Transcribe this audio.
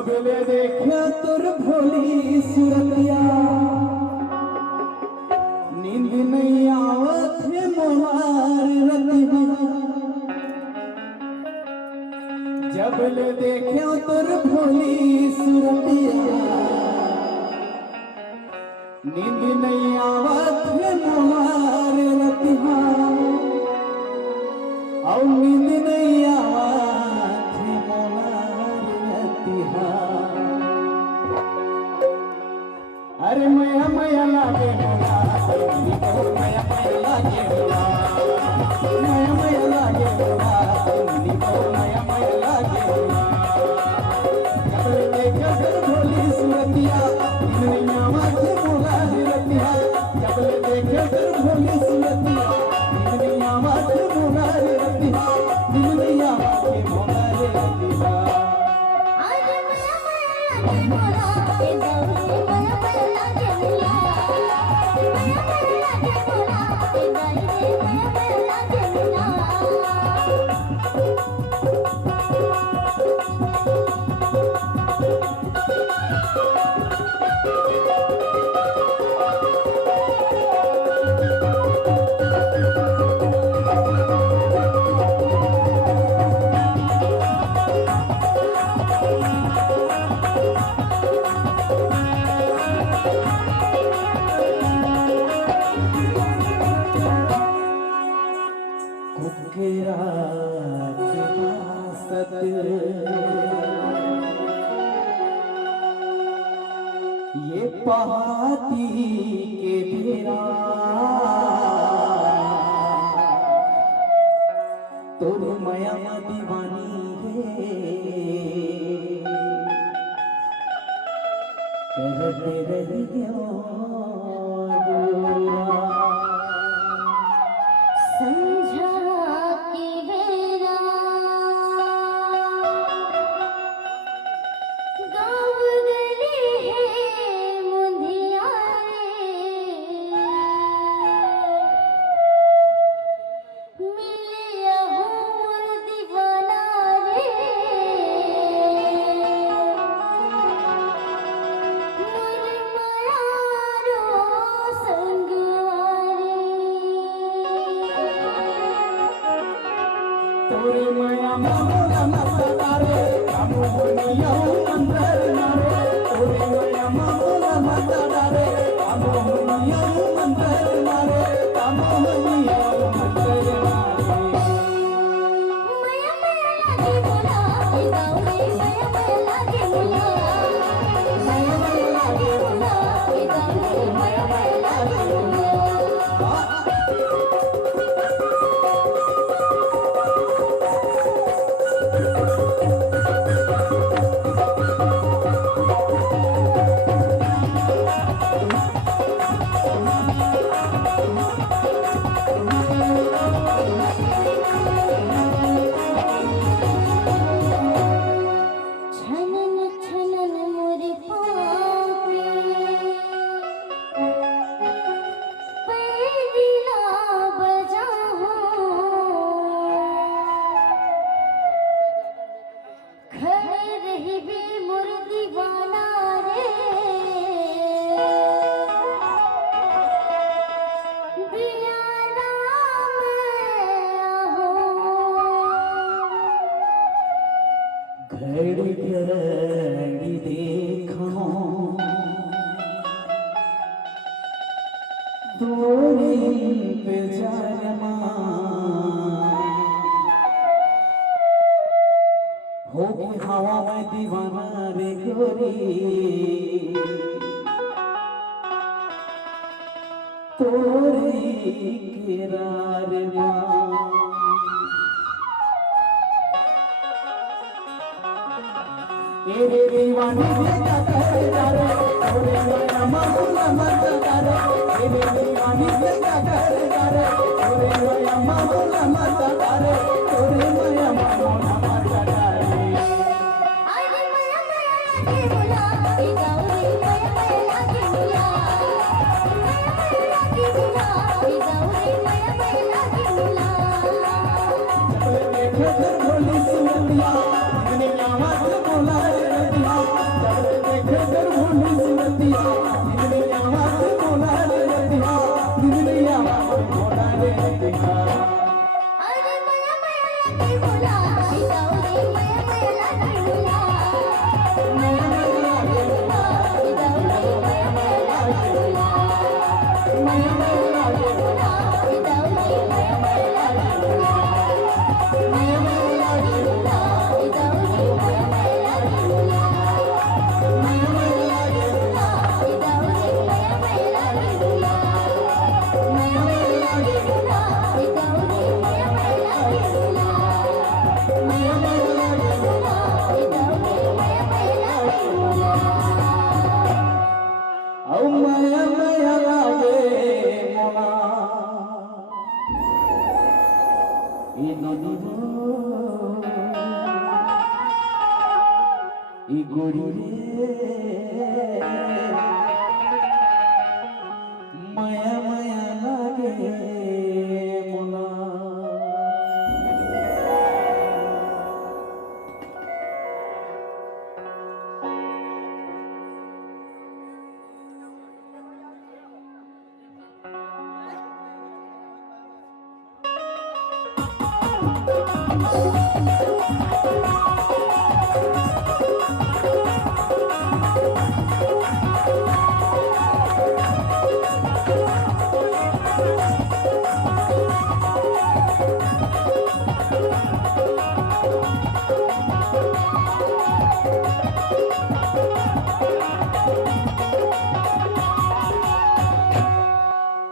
जब ले देखा तुर भोली सूरतिया नींद नहीं आवत है मोहार रतिया जब ले देखा तुर भोली सूरतिया नींद नहीं आवत है मोहार रतिया और नींद नहीं आवत है मोहार रतिया अरे मया मया लागे मोला मया मया लागे मोला मया मया लागे मोला मया मया लागे मोला जब देखा फिर भोली सूरतिया दुनिया में मोला रतिया जब देखा फिर भोली सूरतिया दुनिया में मोला रतिया दुनिया में मोला रतिया अरे मया मया लागे मोला ए गौरी मया मया लागे मोला मया मया लागे मोला ए गौरी मया मया लागे मोला ये पहाती के बेरा तोर मया दीवानी है करते रहियो संझा की बेरा गाँव गली है मुंधिया रे मिलिया हूँ मोर दीवाना रे मोर माया रो संगवारी तोरे मया मोला मतदारे कामो दुनिया अंदर मारे तोरे मया मोला मतदारे कामो दुनिया अंदर मारे कामो दुनिया अंदर मारे मया मया लागे मोला ए गौरी मया मया लागे मोला मया मया लागे मोला ए गौरी मया मया लागे मोला छनन छनन मोरे पाँव पैरिला बजाऊं खड़े रही भी मोर दीवाना रे बिना नाम आहो घड़ी घड़ी देखो तोरे पे जानमा हो गई हवा में दीवाना रे गोरी तोरे किरार तेरे दीवानी भेजा करे तारे तोरे मया मामूला मत तारे तेरे दीवानी भेजा करे तारे तोरे मया मामूला मत तारे तोरे मया मामूला मत तारे अरे मया मया लागे मोला ए गौरी मया मया लागे मोला मया मया लागे मोला ए गौरी मया मया लागे मोला जब देखे फिर भोली सूरतिया दुनिया में मोला रतिया আমার মনারে দেখা আরে মায়া মায়া লাগে মোলা বিদাও রে মায়া মায়া লাগে মোলা মায়া মায়া লাগে মোলা বিদাও রে মায়া মায়া লাগে মোলা মায়া মায়া লাগে মোলা বিদাও রে মায়া মায়া লাগে মোলা মায়া মায়া লাগে মোলা বিদাও রে মায়া মায়া লাগে মোলা মায়া মায়া লাগে মোলা বিদাও রে মায়া মায়া লাগে মোলা মায়া মায়া লাগে মোলা বিদাও রে মায়া মায়া লাগে মোলা মায়া মায়া লাগে মোলা বিদাও রে মায়া মায়া লাগে মোলা আও মায়া মায়া লাগে মোনা ই নদী ই গড়ি রে মায়া মায়া লাগে মোনা Thank you.